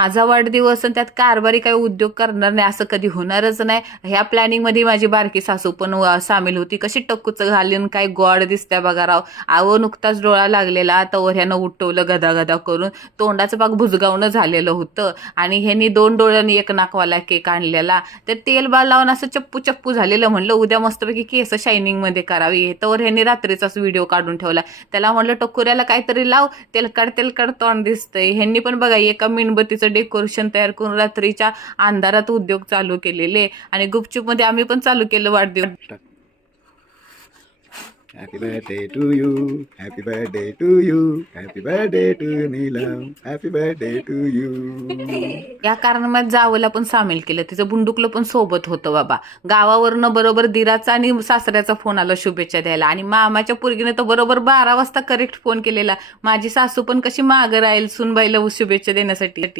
माझा वाढदिवस आणि त्यात कारभारी काही उद्योग करणार नाही असं कधी होणारच नाही. ह्या प्लॅनिंग मध्ये माझी बारकी सासू पण सामील होती. कशी टक्कूच घालून काय गोड दिसत्या बघा राव. आव नुकताच डोळा लागलेला तर ह्यानं उठवलं गदा गदा करून. तोंडाचं पाक भुजगावणं झालेलं होतं आणि ह्यांनी 2 डोळ्यांनी एक नाकवाला केक आणलेला. ते तेल बाळ लावून असं चप्पू चप्पू झालेलं. म्हणलं उद्या मस्तपैकी केस शायनिंग मध्ये करावी. तर ह्यांनी रात्रीचाच व्हिडिओ काढून ठेवला. त्याला म्हणलं टक्कुऱ्याला काहीतरी लाव, तेलकट तेलकट तोंड दिसतंय. ह्यांनी पण बघा एका मेणबत्तीचं डेकोरेशन तयार करून रात्रीच्या अंधारात उद्योग चालू केलेले आणि गुपचूप मध्ये आम्ही पण चालू केलं वाढदिवस. Happy birthday to you, happy birthday to you, happy birthday to Neelam, happy birthday to you. या कारणामध्ये जावला पण सामील केलं. तिचं बुंडुकलं पण सोबत होतं बाबा. गावावरनं बरोबर दिराचा आणि सासऱ्याचा फोन आला शुभेच्छा द्यायला आणि मामाच्या पोरगीने तर बरोबर 12 वाजता करेक्ट फोन केलेला. माझी सासू पण कशी मागं राहील सुनबाईला शुभेच्छा देण्यासाठी.